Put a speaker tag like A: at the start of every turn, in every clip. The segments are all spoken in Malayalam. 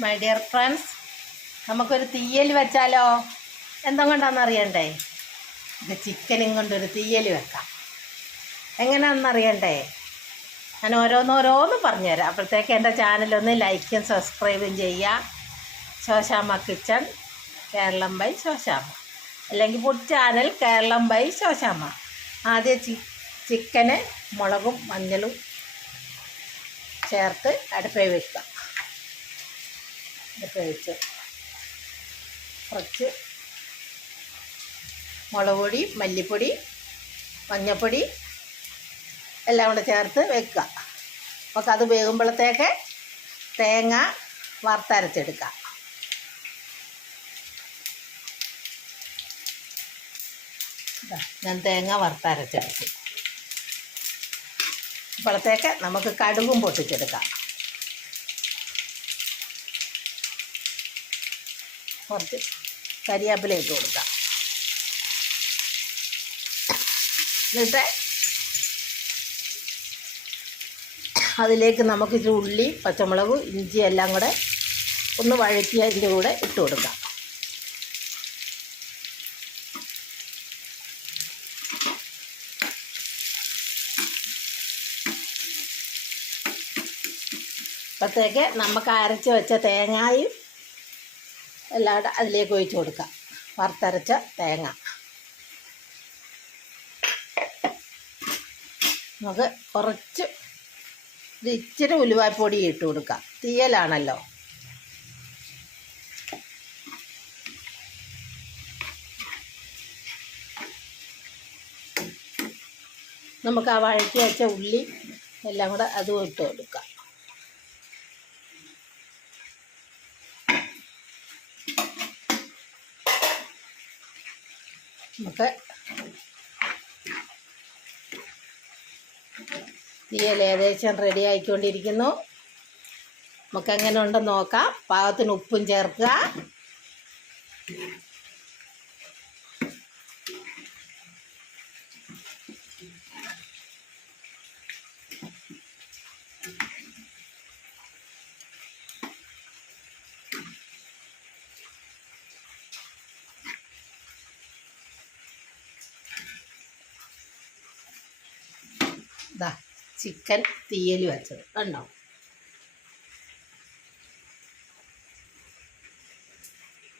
A: മൈ ഡിയർ ഫ്രണ്ട്സ് നമുക്കൊരു തീയൽ വെച്ചാലോ? എന്തുകൊണ്ടാണെന്ന് അറിയണ്ടേ? ഇത് ചിക്കനും കൊണ്ടൊരു തീയൽ വെക്കാം. എങ്ങനെയാണെന്ന് അറിയണ്ടേ? ഞാൻ ഓരോന്നോരോന്ന് പറഞ്ഞുതരാം. അപ്പോഴത്തേക്ക് എന്റെ ചാനലൊന്ന് ലൈക്കും സബ്സ്ക്രൈബും ചെയ്യുക. Shoshamma kitchen Keralam by Shoshamma. അല്ലെങ്കിൽ food channel Keralam by Shoshamma. ആദ്യം ചി ചിക്കന് മുളകും മഞ്ഞളും ചേർത്ത് അടുപ്പിൽ വെക്കുക. അടുപ്പിൽ വെച്ച് കുറച്ച് മുളക് പൊടി മല്ലിപ്പൊടി മഞ്ഞൾപ്പൊടി എല്ലാം കൂടെ ചേർത്ത് വെക്കുക. നമുക്ക് അത് വേകുമ്പോഴത്തേക്ക് തേങ്ങ വറുത്തരച്ചെടുക്കുക ഞാൻ തേങ്ങ വറുത്തരച്ചെടുക്കും ഇപ്പോഴത്തേക്ക് നമുക്ക് കടുകും പൊട്ടിച്ചെടുക്കാം. കുറച്ച് കരിയാപ്പില ഇട്ട് കൊടുക്കാം. എന്നിട്ട് അതിലേക്ക് നമുക്ക് ഇച്ചിരി ഉള്ളി പച്ചമുളക് ഇഞ്ചി എല്ലാം കൂടെ ഒന്ന് വഴറ്റി അതിന്റെ കൂടെ ഇട്ട് കൊടുക്കാം. അപ്പോഴത്തേക്ക് നമുക്ക് അരച്ച് വെച്ച തേങ്ങായും എല്ലാം അതിലേക്ക് ഒഴിച്ച് കൊടുക്കാം. വറുത്തരച്ച തേങ്ങ. നമുക്ക് കുറച്ച് ഇച്ചിരി ഉലുവാപ്പൊടി ഇട്ട് കൊടുക്കാം. തീയലാണല്ലോ. നമുക്ക് ആ വഴറ്റി വെച്ച ഉള്ളി എല്ലാം കൂടെ അതും ഇട്ട് കൊടുക്കാം. നമുക്ക് തീയൽ ഏകദേശം റെഡി ആയിക്കൊണ്ടിരിക്കുന്നു. നമുക്ക് എങ്ങനെ ഉണ്ടെന്ന് നോക്കാം. പാകത്തിന് ഉപ്പും ചേർക്കുക. ഇതാ ചിക്കൻ തീയൽ വെച്ചത് കണ്ടോ?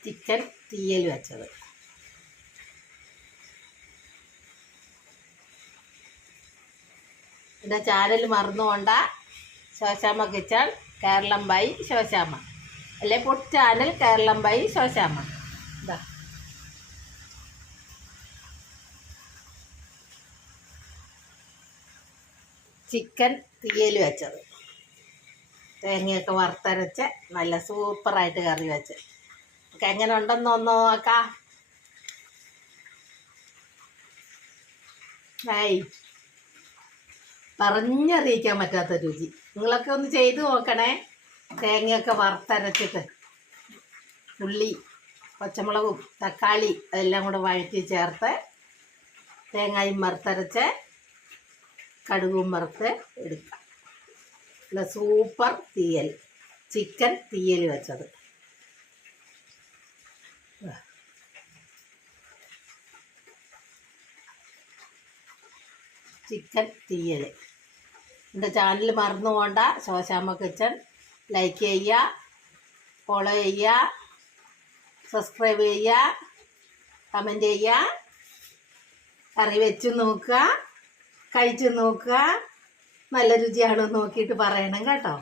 A: ചിക്കൻ തീയൽ വെച്ചത്. എന്റെ ചാനൽ മറന്നുകൊണ്ട ശോശാമ്മ കിച്ചൺ കേരളം ബൈ ശോശാമ്മ. അല്ലെ food channel Keralam by Shoshamma. ഇതാ ചിക്കൻ തീയൽ വെച്ചത്. തേങ്ങയൊക്കെ വറുത്തരച്ച് നല്ല സൂപ്പറായിട്ട് കറി വെച്ച്. നമുക്ക് എങ്ങനെ ഉണ്ടെന്ന് ഒന്ന് നോക്കാം. ഹായ് പറഞ്ഞറിയിക്കാൻ പറ്റാത്ത രുചി. നിങ്ങളൊക്കെ ഒന്ന് ചെയ്തു നോക്കണേ. തേങ്ങയൊക്കെ വറുത്തരച്ചിട്ട് ഉള്ളി പച്ചമുളകും തക്കാളി അതെല്ലാം കൂടെ വഴറ്റി ചേർത്ത് തേങ്ങയും വറുത്തരച്ച് കടുകും വറുത്ത് എടുക്കാം. നല്ല സൂപ്പർ തീയൽ. ചിക്കൻ തീയൽ വെച്ചത്. ചിക്കൻ തീയൽ. എന്റെ ചാനൽ മറന്നു പോണ്ട. ശോശാമ്മ കിച്ചൺ ലൈക്ക് ചെയ്യുക ഫോളോ ചെയ്യുക സബ്സ്ക്രൈബ് ചെയ്യുക കമന്റ് ചെയ്യുക കറി വെച്ച് നോക്കുക. കഴിച്ച് നോക്കുക. നല്ല രുചിയാണോ നോക്കിയിട്ട് പറയണം കേട്ടോ.